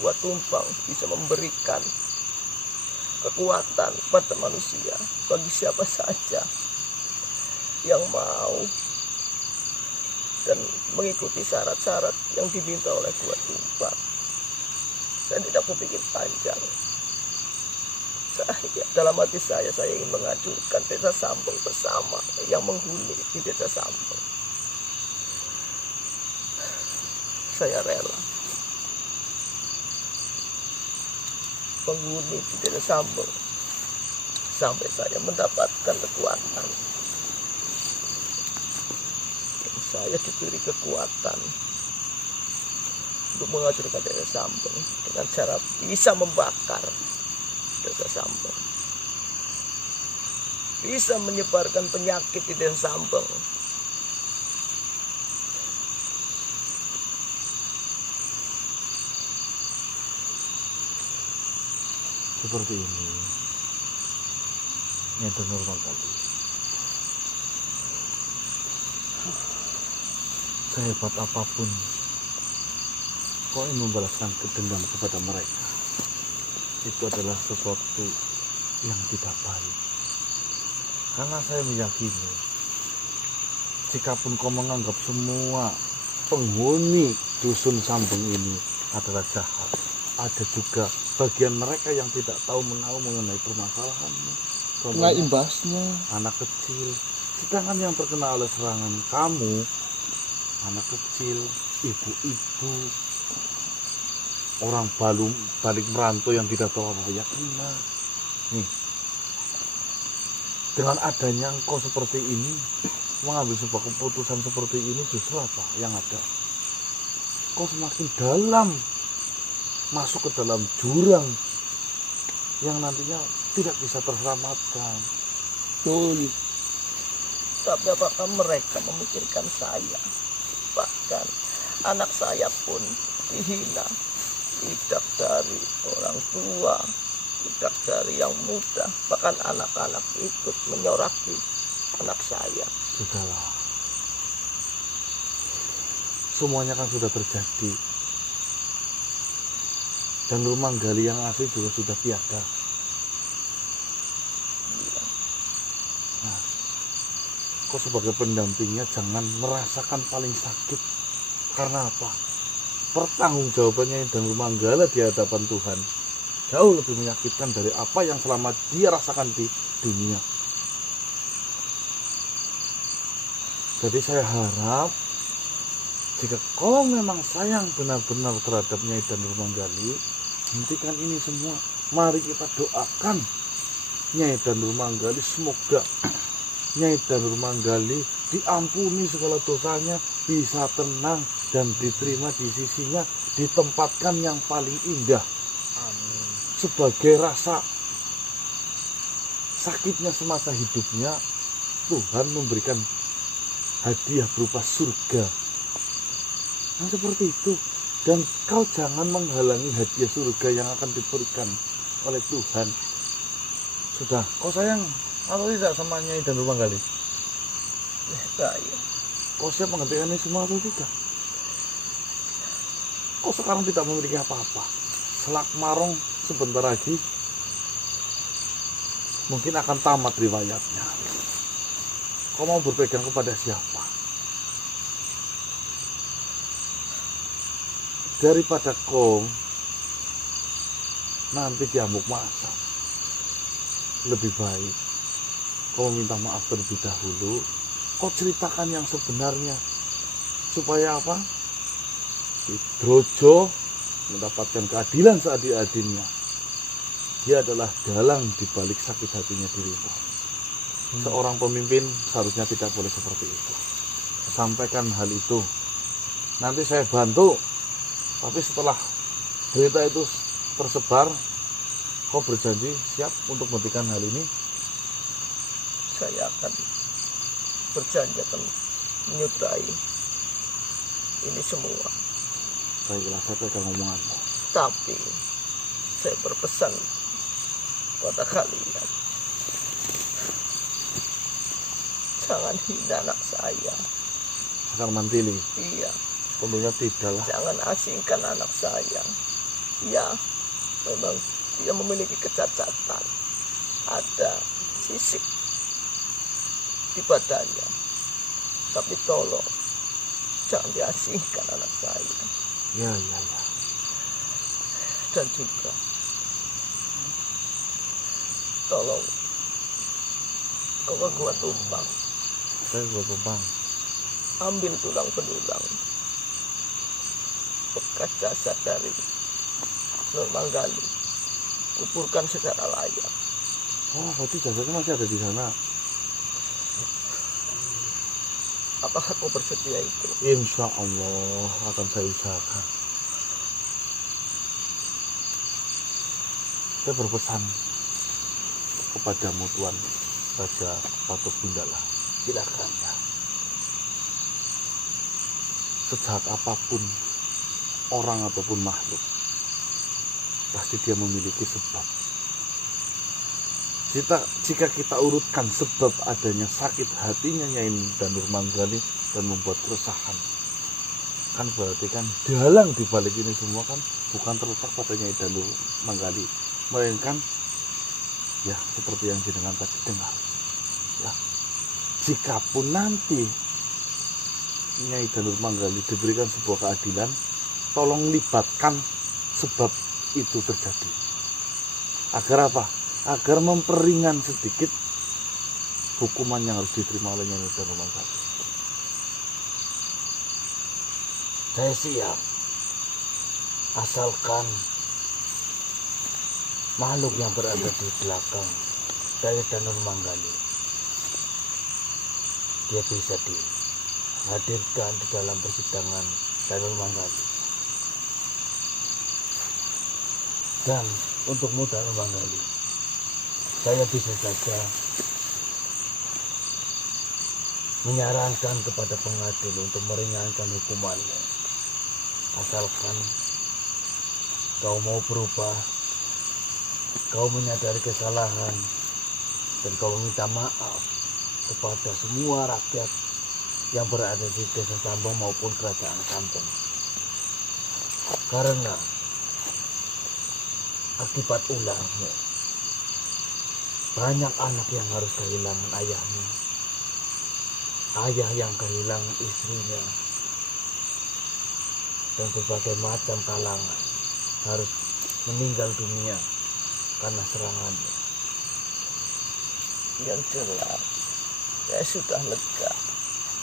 Gua Tumpang bisa memberikan kekuatan pada manusia bagi siapa saja yang mau dan mengikuti syarat-syarat yang diminta oleh Gua Tumpang. Saya tidak berpikir panjang. Dalam hati saya ingin menghancurkan Desa Sambeng bersama yang menghuni di Desa Sambeng. Saya rela menghuni di Desa Sambeng sampai saya mendapatkan kekuatan. Saya diberi kekuatan untuk menghancurkan Desa Sambeng dengan cara bisa membakar Desa Sambeng, bisa menyebarkan penyakit di Desa Sambeng. Seperti ini itu normal kali. Sehebat apapun kau ingin membalaskan dendam kepada mereka, itu adalah sesuatu yang tidak baik. Karena saya meyakini, jikapun kau menganggap semua penghuni dusun Sambeng ini adalah jahat, ada juga bagian mereka yang tidak tahu menahu mengenai permasalahanmu. Kena imbasnya. Anak kecil. Sedangkan yang terkena oleh serangan kamu, anak kecil, ibu-ibu, orang balik merantau yang tidak tahu apa ya kena. Nih, dengan adanya engkau seperti ini, mengambil sebuah keputusan seperti ini, justru apa yang ada? Kau semakin dalam masuk ke dalam jurang yang nantinya tidak bisa terselamatkan. Betul. Tapi apakah mereka memikirkan saya? Bahkan anak saya pun dihina, tidak dari orang tua, tidak dari yang muda, bahkan anak-anak ikut menyoraki anak saya. Sudahlah, semuanya kan sudah terjadi, dan rumah gali yang asli juga sudah tiada. Nah, kau sebagai pendampingnya jangan merasakan paling sakit. Karena apa? Pertanggungjawabannya dan rumah gali di hadapan Tuhan jauh lebih menyakitkan dari apa yang selama dia rasakan di dunia. Jadi saya harap jika kau memang sayang benar-benar terhadap Nyai dan Rumah Gali, hentikan ini semua. Mari kita doakan Nyai dan Rumah Gali, semoga Nyai dan Rumah Gali diampuni segala dosanya, bisa tenang dan diterima di sisinya, ditempatkan yang paling indah. Amin. Sebagai rasa sakitnya semasa hidupnya, Tuhan memberikan hadiah berupa surga. Nah, seperti itu. Dan kau jangan menghalangi hadiah surga yang akan diberikan oleh Tuhan. Sudah, kau sayang atau tidak sama Nyai dan Rumah Gali? Saya. Kau siap menghentikan ini semua atau tidak? Kau sekarang tidak memiliki apa-apa. Selak marong sebentar lagi mungkin akan tamat riwayatnya. Kau mau berpegang kepada siapa? Daripada kau nanti diamuk masa, lebih baik kau meminta maaf terlebih dahulu. Kau ceritakan yang sebenarnya, supaya apa? Si Drojo mendapatkan keadilan seadil-adilnya. Dia adalah dalang dibalik sakit hatinya dirimu. Seorang pemimpin seharusnya tidak boleh seperti itu. Sampaikan hal itu. Nanti saya bantu. Tapi setelah berita itu tersebar, kau berjanji siap untuk menghentikan hal ini? Saya akan berjanji akan menyudahi ini semua. Baiklah, saya pegang omonganmu. Tapi saya berpesan pada kalian, jangan hina anak saya. Akan mantili. Iya, Tentunya tidak lah. jangan asingkan anak saya. Ya, memang dia memiliki kecacatan. Ada sisik di badannya. Tapi tolong, jangan diasingkan anak saya. Ya. Dan juga, tolong, kau ke Gua Tumbang, Saya Gua Tumbang. ambil tulang belulang bekas jasad dari Nur Manggali, kuburkan secara layak. Oh, berarti jasadnya masih ada di sana. Apakah kau bersedia itu? Insya Allah akan saya usahakan. Saya berpesan kepadamu Tuan Raja Patok Gundala. Silakan ya. Sejahat apapun orang ataupun makhluk, pasti dia memiliki sebab. Jika kita urutkan sebab adanya sakit hatinya Nyai Danur Manggali dan membuat keresahan, kan berarti kan dalang di balik ini semua kan bukan terletak pada Nyai Danur Manggali, melainkan ya seperti yang jenengan tadi dengar. Ya, jikapun nanti Nyai Danur Manggali diberikan sebuah keadilan, tolong libatkan sebab itu terjadi. Agar apa? Agar memperingan sedikit hukuman yang harus diterima oleh Nyai Danur Manggali. Saya siap. Asalkan makhluk yang berada di belakang dari Danur Manggali, dia bisa dihadirkan di dalam persidangan Danur Manggali. Dan untukmu Danur Manggali, saya bisa saja menyarankan kepada pengadil untuk meringankan hukumannya. Asalkan kau mau berubah, kau menyadari kesalahan, dan kau minta maaf kepada semua rakyat yang berada di desa Sambong maupun kerajaan Sambong. Karena akibat ulahmu, banyak anak yang harus kehilangan ayahnya, ayah yang kehilangan istrinya, dan berbagai macam kalangan harus meninggal dunia karena serangannya. Yang jelas, saya sudah lega,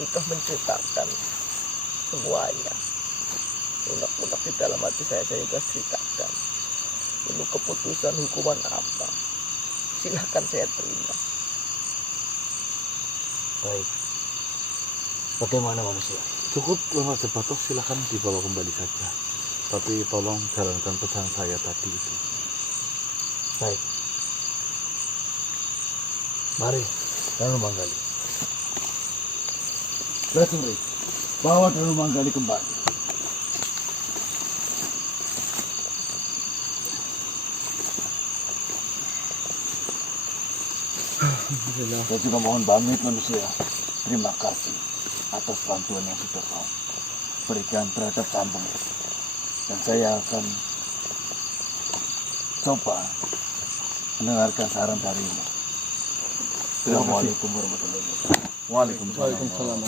sudah menceritakan semuanya. Unek-unek di dalam hati saya juga ceritakan. Lalu keputusan hukuman apa? Silahkan saya terima. Baik, bagaimana manusia? Cukup Tuan Raja Patok, silahkan dibawa kembali saja. Tapi tolong jalankan pesan saya tadi itu. Baik, mari Danur Manggali. Lajengri, bawa Danur Manggali kembali. Saya juga mohon pamit manusia. Terima kasih atas bantuan yang sudah kau berikan terhadap Sambong. Dan saya akan coba mendengarkan saran darimu. Assalamualaikum warahmatullahi wabarakatuh. Waalaikumsalam.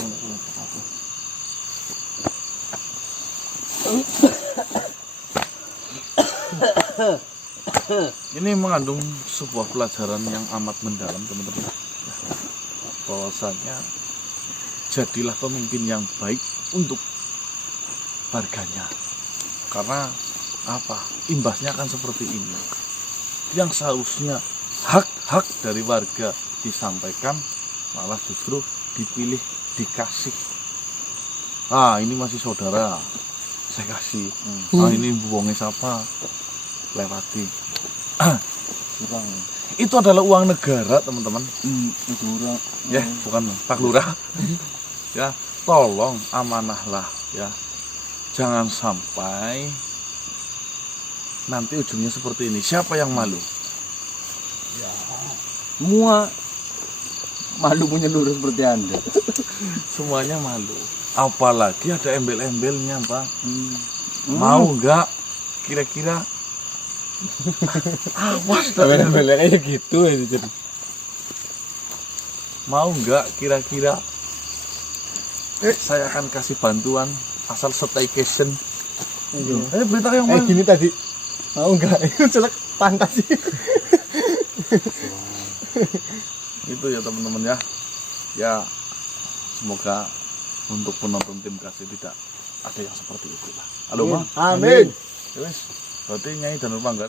Ini mengandung sebuah pelajaran yang amat mendalam, teman-teman. Bahwasanya jadilah pemimpin yang baik untuk warganya. Karena apa? Imbasnya akan seperti ini. Yang seharusnya hak-hak dari warga disampaikan, malah justru dipilih, dikasih. Ah, ini masih saudara, saya kasih. Ah, ini buangnya siapa? Lewati. Itu adalah uang negara, teman-teman. Itu orang. Ya, bukan Pak Lurah. Ya, tolong amanahlah ya. Jangan sampai nanti ujungnya seperti ini. Siapa yang malu? Semua malu punya lurus seperti Anda. Semuanya malu. Apalagi ada embel-embelnya, Pak. Mau nggak kira-kira Awas Tapi kayak gitu ya jadi. mau nggak kira-kira saya akan kasih bantuan asal staycation. Ayo berita yang mana? Gini tadi. Mau enggak? Itu jelek fantasi. Itu ya teman-teman ya. Ya semoga untuk penonton tim kasih tidak ada yang seperti itu lah. Halo Ma. Amin. Ya wis, berarti Nyai dan Rumah